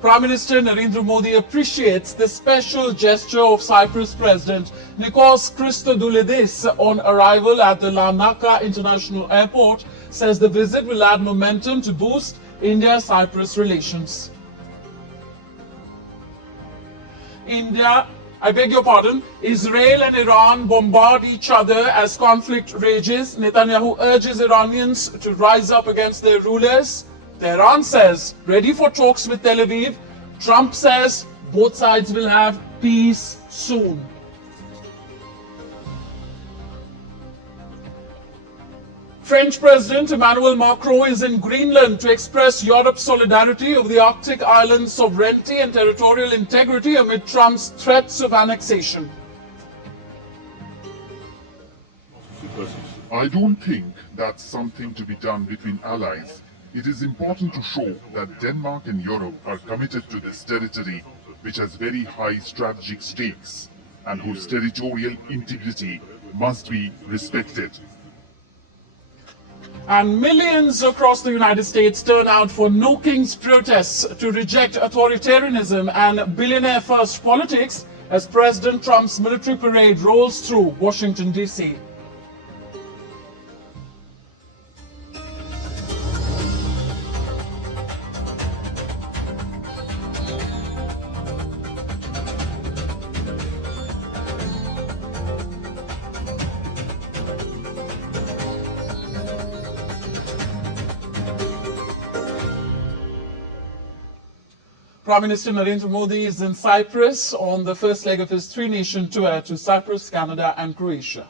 Prime Minister Narendra Modi appreciates the special gesture of Cyprus President Nikos Christodoulidis on arrival at the Larnaca International Airport, says the visit will add momentum to boost India-Cyprus relations. Israel and Iran bombard each other as conflict rages. Netanyahu urges Iranians to rise up against their rulers. Tehran says, ready for talks with Tel Aviv. Trump says, both sides will have peace soon. French President Emmanuel Macron is in Greenland to express Europe's solidarity over the Arctic island's sovereignty and territorial integrity amid Trump's threats of annexation. I don't think that's something to be done between allies. It is important to show that Denmark and Europe are committed to this territory, which has very high strategic stakes and whose territorial integrity must be respected. And millions across the United States turn out for No Kings protests to reject authoritarianism and billionaire-first politics as President Trump's military parade rolls through Washington, D.C. Prime Minister Narendra Modi is in Cyprus on the first leg of his three-nation tour to Cyprus, Canada and Croatia.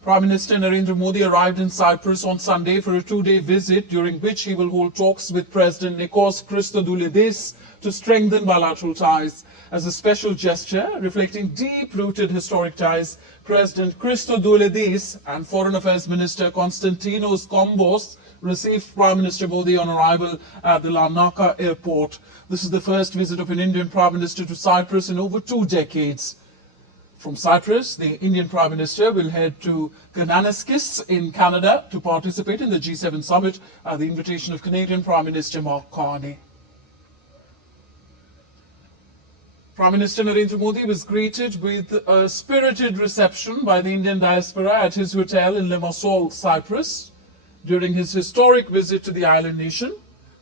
Prime Minister Narendra Modi arrived in Cyprus on Sunday for a two-day visit, during which he will hold talks with President Nikos Christodoulidis to strengthen bilateral ties. As a special gesture reflecting deep-rooted historic ties, President Christodoulidis and Foreign Affairs Minister Konstantinos Kombos received Prime Minister Modi on arrival at the Larnaca airport. This is the first visit of an Indian Prime Minister to Cyprus in over 2 decades. From Cyprus, the Indian Prime Minister will head to Kananaskis in Canada to participate in the G7 summit at the invitation of Canadian Prime Minister Mark Carney. Prime Minister Narendra Modi was greeted with a spirited reception by the Indian diaspora at his hotel in Limassol, Cyprus, during his historic visit to the island nation,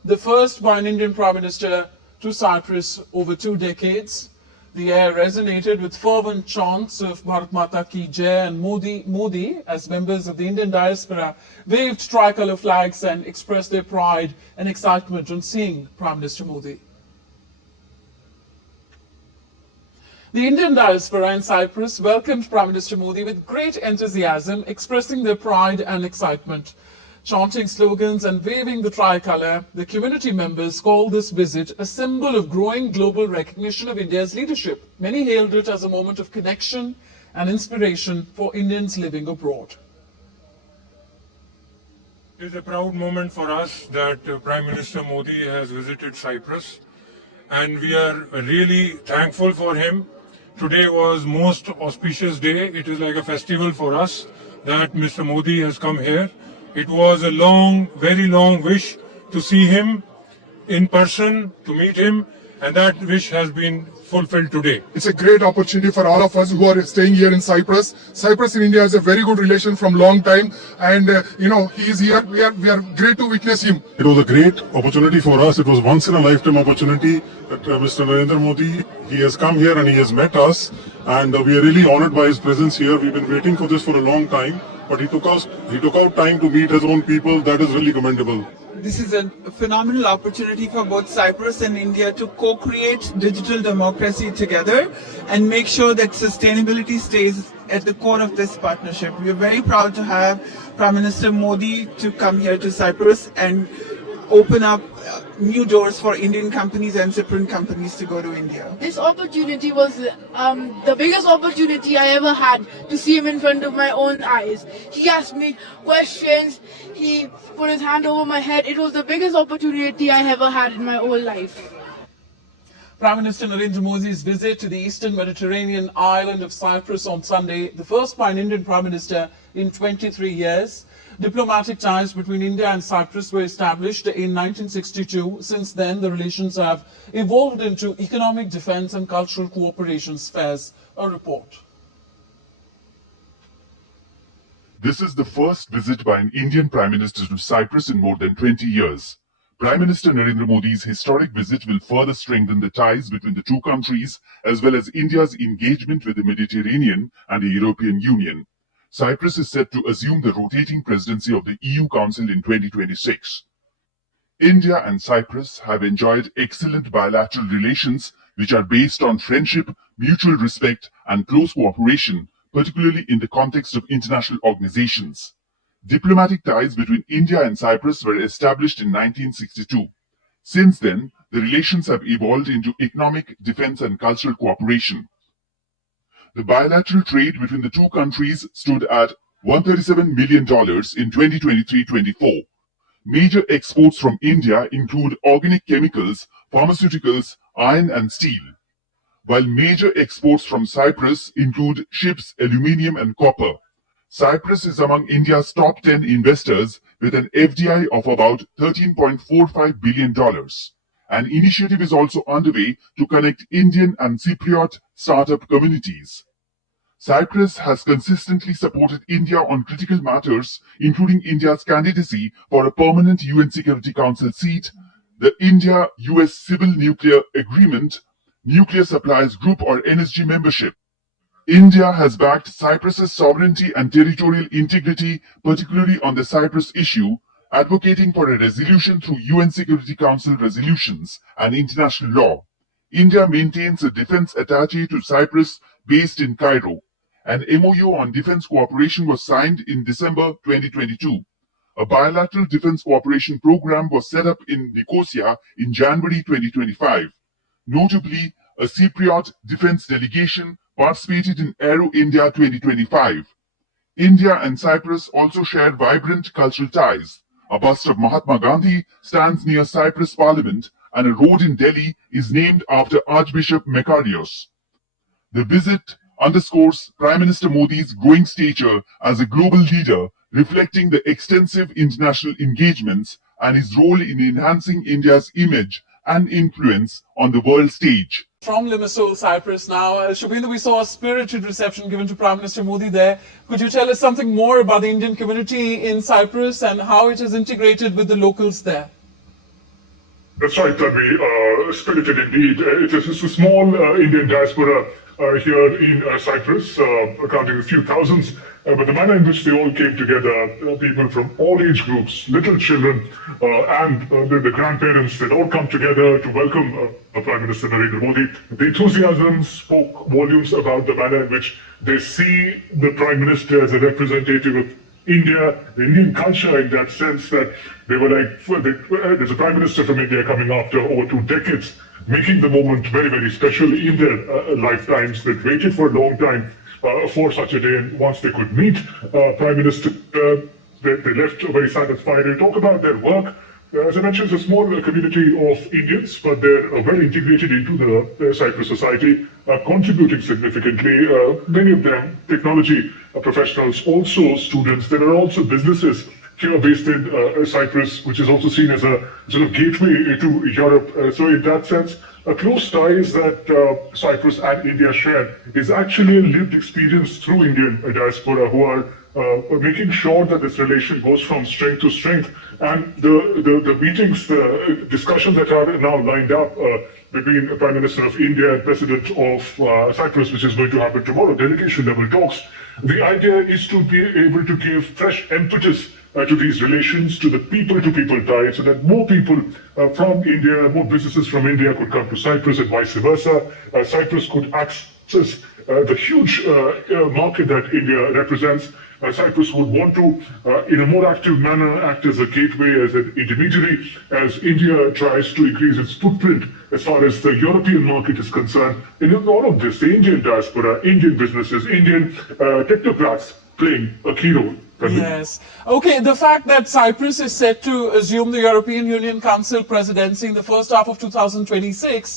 the first by an Indian Prime Minister to Cyprus over 2 decades. The air resonated with fervent chants of Bharat Mata Ki Jai and Modi, Modi, as members of the Indian diaspora waved tricolour flags and expressed their pride and excitement on seeing Prime Minister Modi. The Indian diaspora in Cyprus welcomed Prime Minister Modi with great enthusiasm, expressing their pride and excitement. Chanting slogans and waving the tricolour, the community members called this visit a symbol of growing global recognition of India's leadership. Many hailed it as a moment of connection and inspiration for Indians living abroad. It is a proud moment for us that Prime Minister Modi has visited Cyprus, and we are really thankful for him. Today was most auspicious day. It is like a festival for us that Mr. Modi has come here. It was a long, very long wish to see him in person, to meet him, and that wish has been fulfilled today. It's a great opportunity for all of us who are staying here in Cyprus. Cyprus and India has a very good relation from long time, and he is here. We are great to witness him. It was a great opportunity for us. It was once in a lifetime opportunity that Mr. Narendra Modi, he has come here and he has met us, and we are really honored by his presence here. We've been waiting for this for a long time, but he took out time to meet his own people. That is really commendable. This is a phenomenal opportunity for both Cyprus and India to co-create digital democracy together and make sure that sustainability stays at the core of this partnership. We are very proud to have Prime Minister Modi to come here to Cyprus, and open up new doors for Indian companies and Cypriot companies to go to India. This opportunity was the biggest opportunity I ever had to see him in front of my own eyes. He asked me questions, he put his hand over my head. It was the biggest opportunity I ever had in my whole life. Prime Minister Narendra Modi's visit to the eastern Mediterranean island of Cyprus on Sunday, the first by an Indian Prime Minister in 23 years. Diplomatic ties between India and Cyprus were established in 1962. Since then, the relations have evolved into economic, defense and cultural cooperation spheres. A report. This is the first visit by an Indian Prime Minister to Cyprus in more than 20 years. Prime Minister Narendra Modi's historic visit will further strengthen the ties between the two countries, as well as India's engagement with the Mediterranean and the European Union. Cyprus is set to assume the rotating presidency of the EU Council in 2026. India and Cyprus have enjoyed excellent bilateral relations, which are based on friendship, mutual respect, and close cooperation, particularly in the context of international organizations. Diplomatic ties between India and Cyprus were established in 1962. Since then, the relations have evolved into economic, defense, and cultural cooperation. The bilateral trade between the two countries stood at $137 million in 2023-24. Major exports from India include organic chemicals, pharmaceuticals, iron, and steel, while major exports from Cyprus include ships, aluminium, and copper. Cyprus is among India's top 10 investors with an FDI of about $13.45 billion. An initiative is also underway to connect Indian and Cypriot startup communities. Cyprus has consistently supported India on critical matters, including India's candidacy for a permanent UN Security Council seat, the India-US Civil Nuclear Agreement, Nuclear Suppliers Group or NSG membership. India has backed Cyprus's sovereignty and territorial integrity, particularly on the Cyprus issue, advocating for a resolution through UN Security Council resolutions and international law. India maintains a defense attaché to Cyprus based in Cairo. An MOU on defense cooperation was signed in December 2022. A bilateral defense cooperation program was set up in Nicosia in January 2025. Notably, a Cypriot defense delegation participated in Aero India 2025. India and Cyprus also share vibrant cultural ties. A bust of Mahatma Gandhi stands near Cyprus Parliament, and a road in Delhi is named after Archbishop Makarios. The visit underscores Prime Minister Modi's growing stature as a global leader, reflecting the extensive international engagements and his role in enhancing India's image and influence on the world stage. From Limassol, Cyprus now, Shubhendu, we saw a spirited reception given to Prime Minister Modi there. Could you tell us something more about the Indian community in Cyprus and how it is integrated with the locals there? That's right, Tanvi. Spirited indeed. It is a small Indian diaspora here in Cyprus, accounting a few thousands. But the manner in which they all came together, people from all age groups, little children, and the grandparents, they'd all come together to welcome Prime Minister Narendra Modi. The enthusiasm spoke volumes about the manner in which they see the Prime Minister as a representative of India, the Indian culture, in that sense that they were like, there's a Prime Minister from India coming after over 2 decades, making the moment very, very special in their lifetimes. They'd waited for a long time for such a day, and once they could meet Prime Minister, they left very satisfied. They talk about their work. As I mentioned, it's a small community of Indians, but they're well integrated into the Cyprus society, contributing significantly. Many of them technology professionals, also students. There are also businesses here based in Cyprus, which is also seen as a sort of gateway to Europe. So in that sense, close ties that Cyprus and India share is actually a lived experience through Indian diaspora who are making sure that this relation goes from strength to strength. And the meetings, the discussions that are now lined up between the Prime Minister of India and President of Cyprus, which is going to happen tomorrow, delegation level talks, the idea is to be able to give fresh impetus to these relations, to the people-to-people ties, so that more people from India, more businesses from India could come to Cyprus and vice versa. Cyprus could access the huge market that India represents. Cyprus would want to, in a more active manner, act as a gateway, as an intermediary, as India tries to increase its footprint as far as the European market is concerned. And in all of this, the Indian diaspora, Indian businesses, Indian technocrats playing a key role. Yes. Okay, the fact that Cyprus is set to assume the European Union Council presidency in the first half of 2026